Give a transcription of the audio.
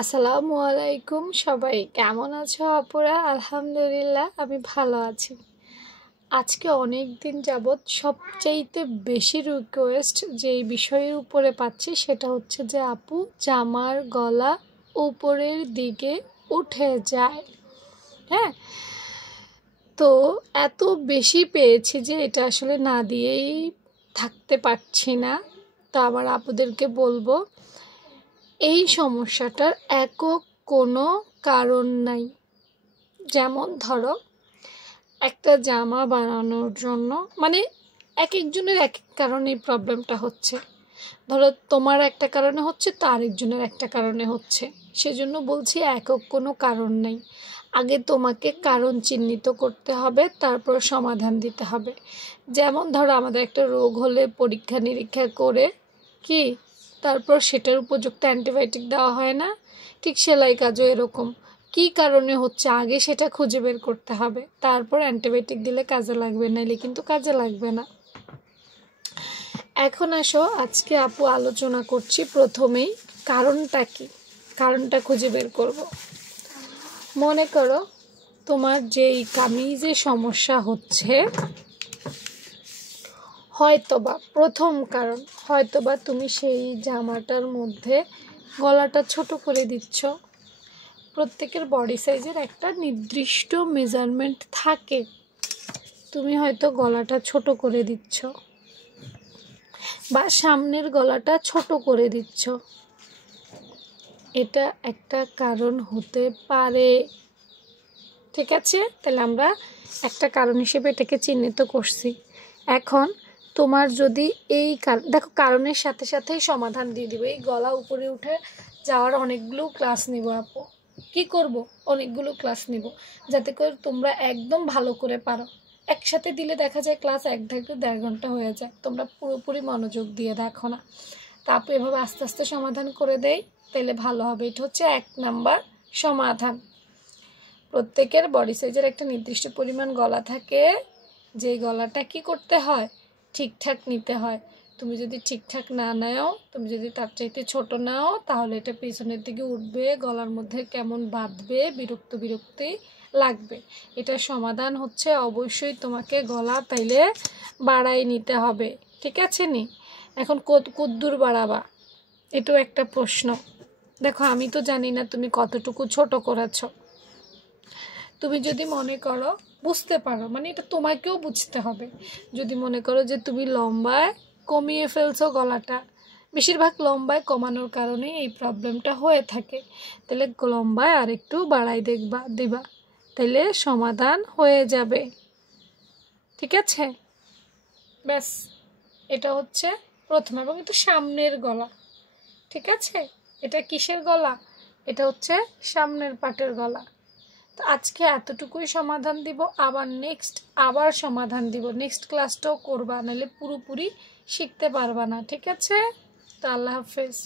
আসসালামু আলাইকুম সবাই কেমন আছো আপুরা? আলহামদুলিল্লাহ আমি ভালো আছি। আজকে অনেক দিন যাবৎ সবচাইতে বেশি রিকোয়েস্ট যেই বিষয়ের উপরে পাচ্ছি সেটা হচ্ছে যে আপু জামার গলা উপরের দিকে উঠে যায়। হ্যাঁ, তো এত বেশি পেয়েছি যে এটা আসলে না দিয়েই থাকতে পারছি না। তো আমার আপুদেরকে বলবো এই সমস্যাটার একক কোনো কারণ নাই। যেমন ধরো একটা জামা বানানোর জন্য এক একজনের এক এক কারণে এই প্রবলেমটা হচ্ছে। ধরো তোমার একটা কারণে হচ্ছে তো আরেকজনের একটা কারণে হচ্ছে, সেজন্য বলছি একক কোনো কারণ নেই। আগে তোমাকে কারণ চিহ্নিত করতে হবে, তারপর সমাধান দিতে হবে। যেমন ধরো আমাদের একটা রোগ হলে পরীক্ষা নিরীক্ষা করে কি তারপর সেটার উপযুক্ত অ্যান্টিবায়োটিক দেওয়া হয় না? ঠিক সেলাই কাজও এরকম, কী কারণে হচ্ছে আগে সেটা খুঁজে বের করতে হবে, তারপর অ্যান্টিবায়োটিক দিলে কাজে লাগবে, নাইলে কিন্তু কাজে লাগবে না। এখন আসো, আজকে আপু আলোচনা করছি প্রথমেই কারণটা কি, কারণটা খুঁজে বের করব। মনে করো তোমার যেই কামিজে সমস্যা হচ্ছে, হয়তোবা প্রথম কারণ হয়তোবা তুমি সেই জামাটার মধ্যে গলাটা ছোট করে দিচ্ছ। প্রত্যেকের বডি সাইজের একটা নির্দিষ্ট মেজারমেন্ট থাকে, তুমি হয়তো গলাটা ছোট করে দিচ্ছ বা সামনের গলাটা ছোট করে দিচ্ছ। এটা একটা কারণ হতে পারে, ঠিক আছে? তাহলে আমরা একটা কারণ হিসেবে এটাকে চিহ্নিত করছি। এখন তোমার যদি এই দেখো, কারণের সাথে সাথেই সমাধান দিয়ে দিবে। এই গলা উপরে উঠে যাওয়ার অনেকগুলো ক্লাস নিব আপু। কি করব? অনেকগুলো ক্লাস নিব যাতে করে তোমরা একদম ভালো করে পারো। একসাথে দিলে দেখা যায় ক্লাস 1 থেকে 1.5 ঘন্টা হয়ে যায়, তোমরা পুরোপুরি মনোযোগ দিয়ে দেখো না। তারপর এভাবে আস্তে আস্তে সমাধান করে দেই, তাহলে ভালো হবে। এটা হচ্ছে 1 নাম্বার সমাধান। প্রত্যেকের বডি সাইজের একটা নির্দিষ্ট পরিমাণ গলা থাকে, যে গলাটা কি করতে হয়, ঠিকঠাক নিতে হয়। তুমি যদি ঠিকঠাক না নাও, তুমি যদি তার চাইতে ছোট নাও, তাহলে এটা পেছনের দিকে উঠবে, গলার মধ্যে কেমন বাঁধবে, বিরক্তি লাগবে। এটার সমাধান হচ্ছে অবশ্যই তোমাকে গলা তাইলে বাড়াই নিতে হবে, ঠিক আছে নি? এখন কদ্দূর বাড়াবা, এটাও একটা প্রশ্ন। দেখো, আমি তো জানি না তুমি কতটুকু ছোট করেছো। তুমি যদি মনে করো, বুঝতে পারো, এটা তোমাকেও বুঝতে হবে। যদি মনে করো যে তুমি লম্বায় কমিয়ে ফেলছো গলাটা, বেশিরভাগ লম্বায় কমানোর কারণে এই প্রবলেমটা হয়ে থাকে, তাহলে লম্বায় আর একটু বাড়াই দিবা, তাহলে সমাধান হয়ে যাবে, ঠিক আছে? ব্যাস, এটা হচ্ছে প্রথম। এবং এটা সামনের গলা, ঠিক আছে? এটা কিসের গলা? এটা হচ্ছে সামনের পাটের গলা। তো আজকে এতটুকুই সমাধান দিব, আবার সমাধান দিব। নেক্সট ক্লাসটাও করবা, নাহলে পুরোপুরি শিখতে পারবা না, ঠিক আছে? তো আল্লাহ হাফেজ।